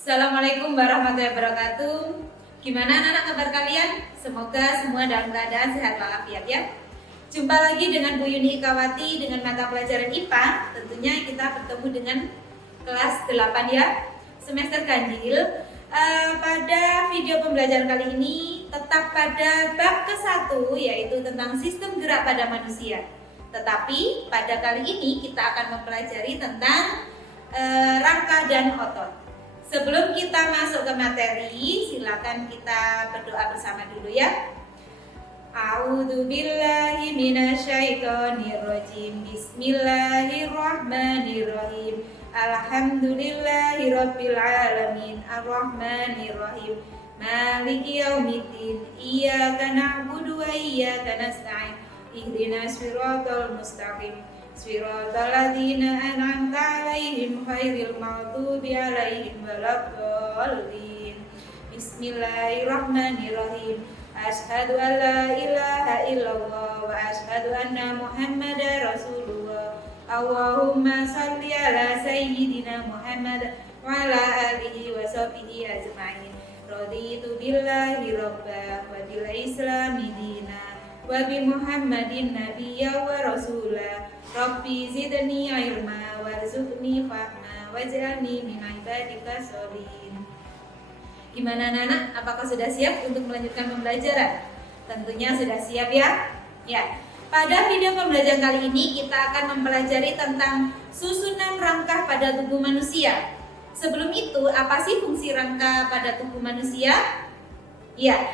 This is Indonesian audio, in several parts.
Assalamualaikum warahmatullahi wabarakatuh. Gimana anak-anak kabar kalian? Semoga semua dalam keadaan sehat walafiat ya. Jumpa lagi dengan Bu Yuni Ikawati dengan mata pelajaran IPA. Tentunya kita bertemu dengan kelas 8 ya, semester ganjil. Pada video pembelajaran kali ini tetap pada bab ke-1, yaitu tentang sistem gerak pada manusia. Tetapi pada kali ini kita akan mempelajari tentang rangka dan otot. Sebelum kita masuk ke materi, silakan kita berdoa bersama dulu ya. A'udzubillahi minasyaitonirrajim. Bismillahirrahmanirrahim. Alhamdulillahirabbil alamin. Arrahmanirrahim. Maliki yaumiddin. Iyyaka na'budu wa iyyaka nasta'in. Ihdinas siratal mustaqim. Siratal ladzina an'amta 'alaihim ghairil maghdubi 'alaihim waladdallin. Bismillahirrahmanirrahim. Asyhadu an la ilaha illallah wa asyhadu anna Muhammadar Rasulullah. Allahumma shalli ala sayyidina Muhammad wa ala alihi wa sahbihi ajma'in. Raditu billahi rabba wa bil islami dina wa bi Muhammadin nabiyya wa rasula. Rabbi zidni ilma warzuqni fahma waj'alni min ibadika sholihin. Gimana anak-anak? Apakah sudah siap untuk melanjutkan pembelajaran? Tentunya sudah siap ya. Ya. Pada video pembelajaran kali ini kita akan mempelajari tentang susunan rangka pada tubuh manusia. Sebelum itu, apa sih fungsi rangka pada tubuh manusia? Ya.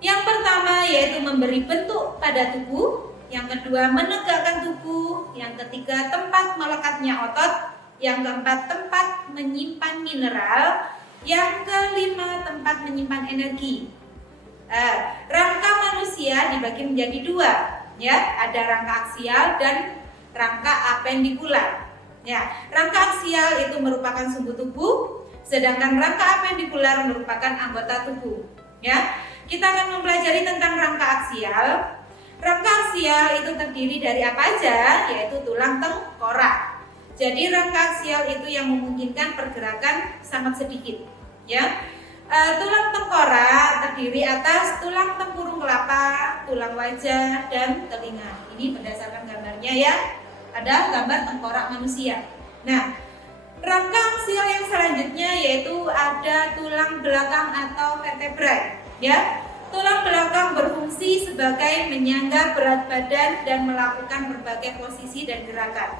Yang pertama yaitu memberi bentuk pada tubuh, yang kedua menegakkan tubuh, yang ketiga tempat melekatnya otot, yang keempat tempat menyimpan mineral, yang kelima tempat menyimpan energi. Rangka manusia dibagi menjadi dua, ya, ada rangka aksial dan rangka apendikular. Ya, rangka aksial itu merupakan sumbu tubuh, sedangkan rangka apendikular merupakan anggota tubuh. Ya, kita akan mempelajari tentang rangka aksial. Rangka aksial itu terdiri dari apa aja? Yaitu tulang tengkorak. Jadi rangka aksial itu yang memungkinkan pergerakan sangat sedikit. Ya, tulang tengkorak terdiri atas tulang tempurung kelapa, tulang wajah, dan telinga. Ini berdasarkan gambarnya ya. Ada gambar tengkorak manusia. Nah, rangka aksial yang selanjutnya yaitu ada tulang belakang atau vertebrae. Ya, tulang belakang berfungsi sebagai menyangga berat badan dan melakukan berbagai posisi dan gerakan.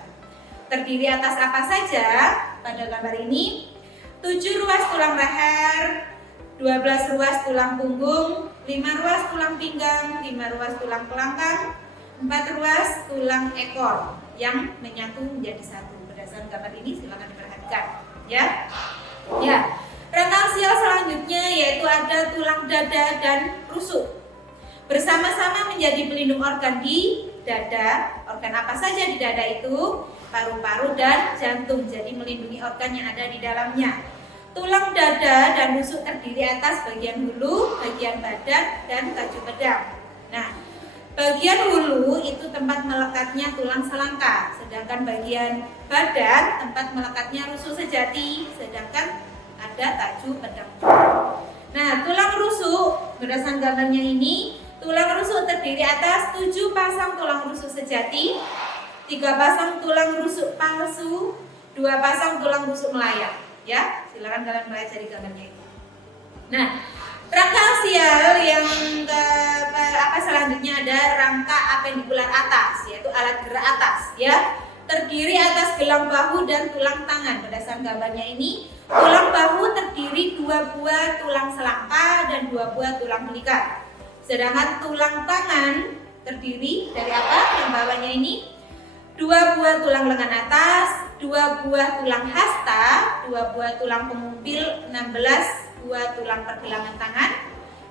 Terdiri atas apa saja pada gambar ini? 7 ruas tulang leher, 12 ruas tulang punggung, 5 ruas tulang pinggang, 5 ruas tulang kelangkang, 4 ruas tulang ekor yang menyatu menjadi satu. Berdasarkan gambar ini silakan diperhatikan ya. Ya. Rangka aksial selanjutnya yaitu ada tulang dada dan rusuk. Bersama-sama menjadi pelindung organ di dada. Organ apa saja di dada itu? Paru-paru dan jantung. Jadi melindungi organ yang ada di dalamnya. Tulang dada dan rusuk terdiri atas bagian hulu, bagian badan, dan tajuk pedang. Nah, bagian hulu itu tempat melekatnya tulang selangka, sedangkan bagian badan tempat melekatnya rusuk sejati, sedangkan ada tajuk pedang. Nah, tulang rusuk berdasarkan gambarnya ini, tulang rusuk terdiri atas 7 pasang tulang rusuk sejati, 3 pasang tulang rusuk palsu, 2 pasang tulang rusuk melayang. Ya, silakan kalian pelajari gambarnya itu. Nah, rangka aksial yang selanjutnya ada rangka apendikular atas, yaitu alat gerak atas. Ya, terdiri atas gelang bahu dan tulang tangan. Berdasarkan gambarnya ini, tulang bahu terdiri 2 buah tulang selangka dan 2 buah tulang belikat. Sedangkan tulang tangan terdiri dari apa? Yang bawahnya ini 2 buah tulang lengan atas, 2 buah tulang hasta, 2 buah tulang pengumpil, 16 buah tulang pergelangan tangan,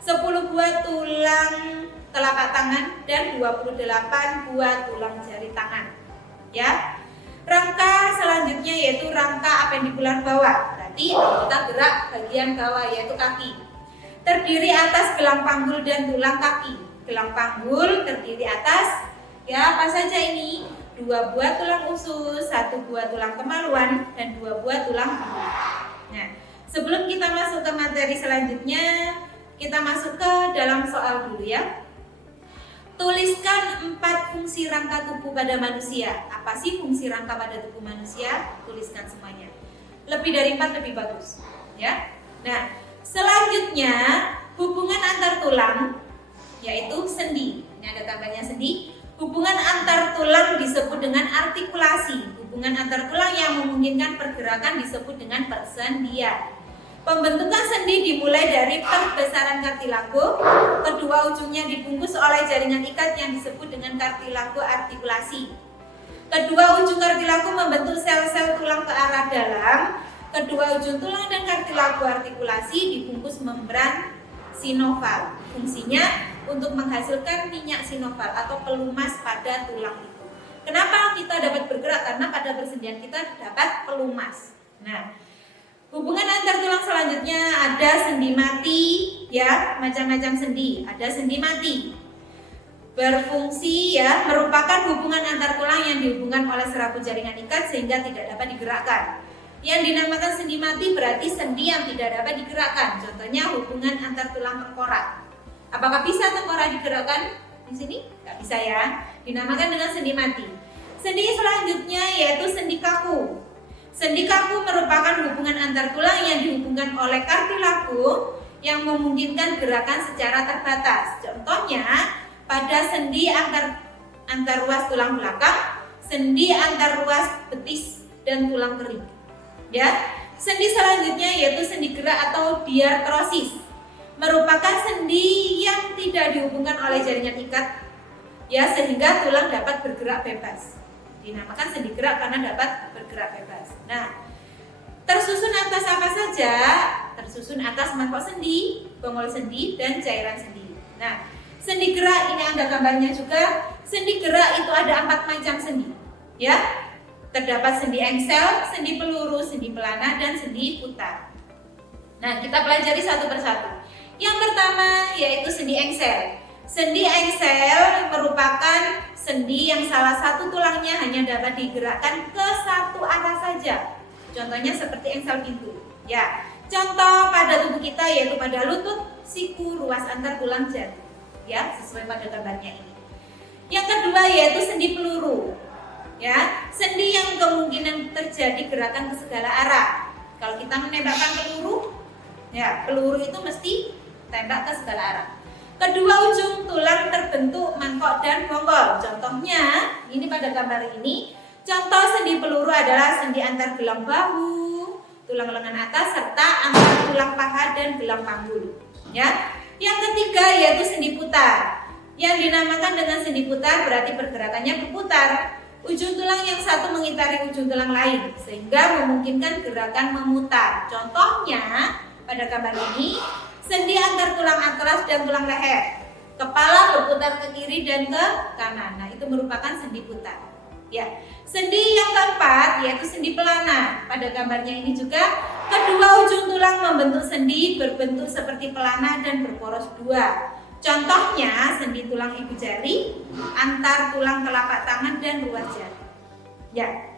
10 buah tulang telapak tangan, dan 28 buah tulang jari tangan. Ya. Rangka selanjutnya yaitu rangka apendikular bawah. Berarti anggota gerak bagian bawah yaitu kaki. Terdiri atas gelang panggul dan tulang kaki. Gelang panggul terdiri atas ya apa saja ini? 2 buah tulang usus, 1 buah tulang kemaluan, dan 2 buah tulang punggung. Nah, Sebelum kita masuk ke materi selanjutnya, kita masuk ke dalam soal dulu ya. Tuliskan 4 fungsi rangka tubuh pada manusia. Apa sih fungsi rangka pada tubuh manusia? Tuliskan semuanya. Lebih dari 4 lebih bagus, ya. Nah, selanjutnya hubungan antar tulang yaitu sendi. Ini ada tambahnya sendi. Hubungan antar tulang disebut dengan artikulasi. Hubungan antar tulang yang memungkinkan pergerakan disebut dengan persendian. Pembentukan sendi dimulai dari perbesaran kartilago, kedua ujungnya dibungkus oleh jaringan ikat yang disebut dengan kartilago artikulasi. Kedua ujung kartilago membentuk sel-sel tulang ke arah dalam, kedua ujung tulang dan kartilago artikulasi dibungkus membran sinoval. Fungsinya untuk menghasilkan minyak sinoval atau pelumas pada tulang itu. Kenapa kita dapat bergerak? Karena pada persendian kita dapat pelumas. Nah, hubungan antar tulang selanjutnya ada sendi mati, ya, macam-macam sendi. Ada sendi mati, berfungsi ya, merupakan hubungan antar tulang yang dihubungkan oleh serabut jaringan ikat sehingga tidak dapat digerakkan. Yang dinamakan sendi mati berarti sendi yang tidak dapat digerakkan. Contohnya hubungan antar tulang tengkorak. Apakah bisa tengkorak digerakkan di sini? Tidak bisa ya. Dinamakan dengan sendi mati. Sendi selanjutnya yaitu sendi kaku. Sendi kaku merupakan hubungan antar tulang yang dihubungkan oleh kartilago yang memungkinkan gerakan secara terbatas. Contohnya pada sendi antar ruas tulang belakang, sendi antar ruas betis dan tulang kering. Ya, sendi selanjutnya yaitu sendi gerak atau diartrosis. Merupakan sendi yang tidak dihubungkan oleh jaringan ikat, ya, sehingga tulang dapat bergerak bebas. Dinamakan sendi gerak karena dapat bergerak bebas. Nah, tersusun atas apa saja? Tersusun atas mangkok sendi, bongol sendi, dan cairan sendi. Nah, sendi gerak ini ada gambarnya juga. Sendi gerak itu ada 4 macam sendi, ya. Terdapat sendi engsel, sendi peluru, sendi pelana, dan sendi putar. Nah, kita pelajari satu persatu. Yang pertama yaitu sendi engsel. Sendi engsel merupakan sendi yang salah satu tulangnya hanya dapat digerakkan ke satu arah saja. Contohnya seperti engsel pintu. Ya, contoh pada tubuh kita yaitu pada lutut, siku, ruas antar tulang jari. Ya, sesuai pada gambarnya ini. Yang kedua yaitu sendi peluru. Ya, sendi yang kemungkinan terjadi gerakan ke segala arah. Kalau kita menembakkan peluru, ya, peluru itu mesti tembak ke segala arah. Kedua ujung tulang terbentuk mangkok dan bongkol. Contohnya, ini pada gambar ini, contoh sendi peluru adalah sendi antar gelang bahu, tulang lengan atas, serta antar tulang paha dan gelang panggul. Ya. Yang ketiga yaitu sendi putar. Yang dinamakan dengan sendi putar berarti pergerakannya berputar. Ujung tulang yang satu mengitari ujung tulang lain, sehingga memungkinkan gerakan memutar. Contohnya, pada gambar ini, sendi antar tulang atlas dan tulang leher. Kepala berputar ke kiri dan ke kanan. Nah, itu merupakan sendi putar. Ya. Sendi yang keempat yaitu sendi pelana. Pada gambarnya ini juga kedua ujung tulang membentuk sendi berbentuk seperti pelana dan berporos 2. Contohnya sendi tulang ibu jari, antar tulang telapak tangan dan ruas jari. Ya.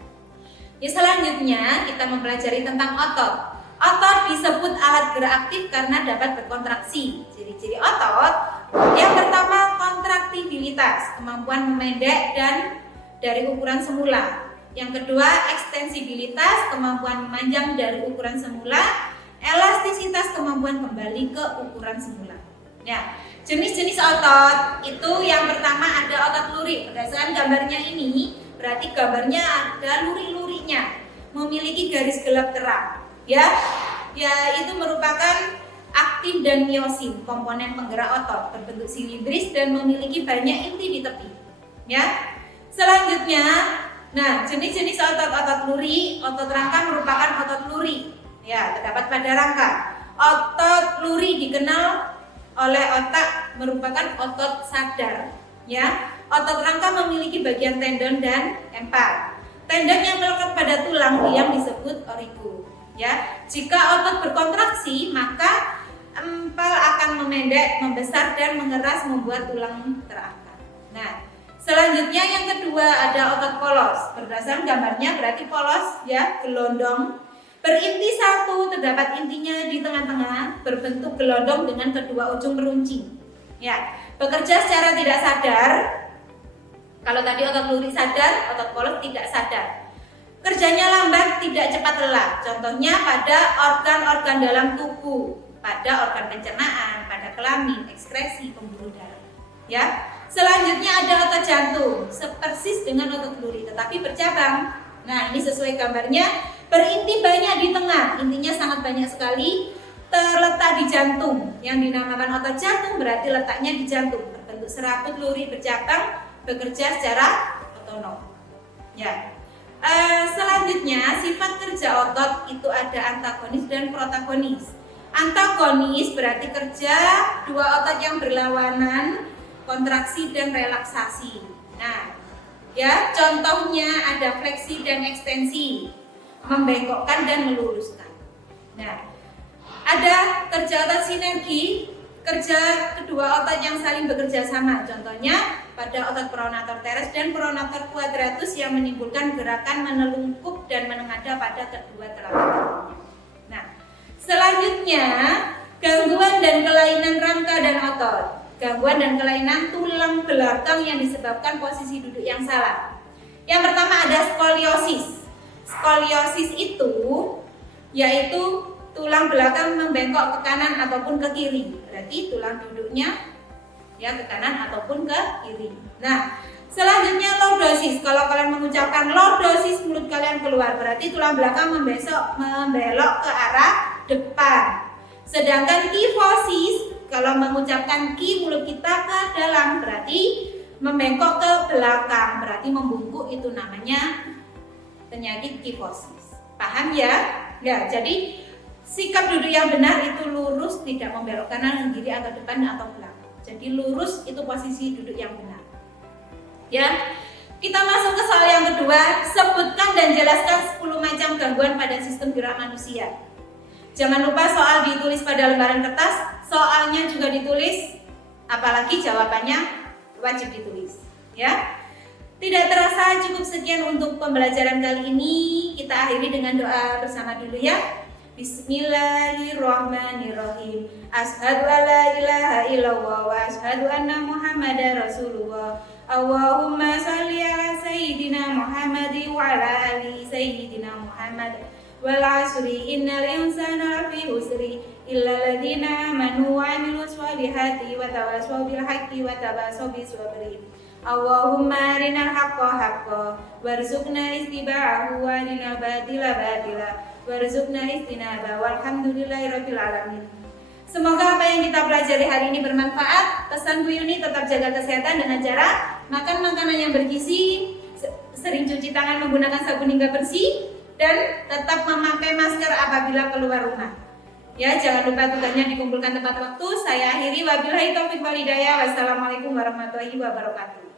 Selanjutnya kita mempelajari tentang otot. Otot disebut alat gerak aktif karena dapat berkontraksi. Ciri-ciri otot, yang pertama kontraktibilitas, kemampuan memendek dan dari ukuran semula. Yang kedua ekstensibilitas, kemampuan memanjang dari ukuran semula. Elastisitas, kemampuan kembali ke ukuran semula. Ya, jenis-jenis otot itu yang pertama ada otot lurik. Berdasarkan gambarnya ini, berarti gambarnya ada lurik-luriknya, memiliki garis gelap terang. Ya, itu merupakan aktin dan miosin, komponen penggerak otot, berbentuk silindris dan memiliki banyak inti di tepi. Ya, selanjutnya, nah jenis-jenis otot-otot luri, otot rangka merupakan otot luri. Ya, terdapat pada rangka. Otot luri dikenal oleh otak merupakan otot sadar. Ya, otot rangka memiliki bagian tendon dan empal. Tendon yang melekat pada tulang diam disebut origo. Ya, jika otot berkontraksi maka empal akan memendek, membesar dan mengeras membuat tulang terangkat. Nah, selanjutnya yang kedua ada otot polos. Berdasarkan gambarnya berarti polos ya, gelondong. Berinti satu, terdapat intinya di tengah-tengah, berbentuk gelondong dengan kedua ujung meruncing. Ya, bekerja secara tidak sadar. Kalau tadi otot lurik sadar, otot kolot tidak sadar. Kerjanya lambat, tidak cepat lelah. Contohnya pada organ-organ dalam tubuh, pada organ pencernaan, pada kelamin, ekskresi, pembuluh darah. Ya. Selanjutnya ada otot jantung, sepersis dengan otot lurik, tetapi bercabang. Nah, ini sesuai gambarnya, berinti banyak di tengah, intinya sangat banyak sekali, terletak di jantung. Yang dinamakan otot jantung berarti letaknya di jantung, berbentuk serabut lurik bercabang, bekerja secara otonom. Ya. Selanjutnya sifat kerja otot itu ada antagonis dan protagonis. Antagonis berarti kerja dua otot yang berlawanan, kontraksi dan relaksasi. Nah, ya contohnya ada fleksi dan ekstensi, membengkokkan dan meluruskan. Nah, ada kerja otot sinergi, kerja kedua otot yang saling bekerja sama. Contohnya pada otot pronator teres dan pronator quadratus yang menimbulkan gerakan menelungkup dan menengadah pada kedua telapak kakinya. Nah, selanjutnya gangguan dan kelainan rangka dan otot. Gangguan dan kelainan tulang belakang yang disebabkan posisi duduk yang salah. Yang pertama ada skoliosis. Skoliosis itu yaitu tulang belakang membengkok ke kanan ataupun ke kiri. Berarti tulang duduknya ya ke kanan ataupun ke kiri. Nah, selanjutnya lordosis. Kalau kalian mengucapkan lordosis, mulut kalian keluar, berarti tulang belakang membelok ke arah depan. Sedangkan kifosis, kalau mengucapkan ki, mulut kita ke dalam, berarti membengkok ke belakang, berarti membungkuk, itu namanya penyakit kifosis. Paham ya? Ya, jadi sikap duduk yang benar itu lurus, tidak membelok kanan, kiri atau depan atau belakang. Jadi lurus itu posisi duduk yang benar. Ya. Kita masuk ke soal yang kedua, sebutkan dan jelaskan 10 macam gangguan pada sistem gerak manusia. Jangan lupa soal ditulis pada lembaran kertas, soalnya juga ditulis, apalagi jawabannya wajib ditulis, ya. Tidak terasa cukup sekian untuk pembelajaran kali ini. Kita akhiri dengan doa bersama dulu ya. Bismillahirrahmanirrahim. Asyhadu alla ilaha illallah wa asyhadu anna Muhammadar Rasulullah. Allahumma shalli ala sayyidina Muhammad wa ala ali sayyidina Muhammad. Wal asri innal insana lafi khusri illa alladziina amanu wa 'amilus shalihati wa tawassaw bil haqqi wa tawassaw bis sabri. Allahumma arinal haqqa haqqan warzuqna ittiba'ahu wa arinal batila batila warzuqna ijtinaba walhamdulillahirabbil alamin. Semoga apa yang kita pelajari hari ini bermanfaat. Pesan Bu Yuni, tetap jaga kesehatan dengan cara makan makanan yang bergizi, sering cuci tangan menggunakan sabun hingga bersih, dan tetap memakai masker apabila keluar rumah. Ya, jangan lupa tugasnya dikumpulkan tepat waktu. Saya akhiri, wabillahi taufiq wal hidayah. Wassalamualaikum warahmatullahi wabarakatuh.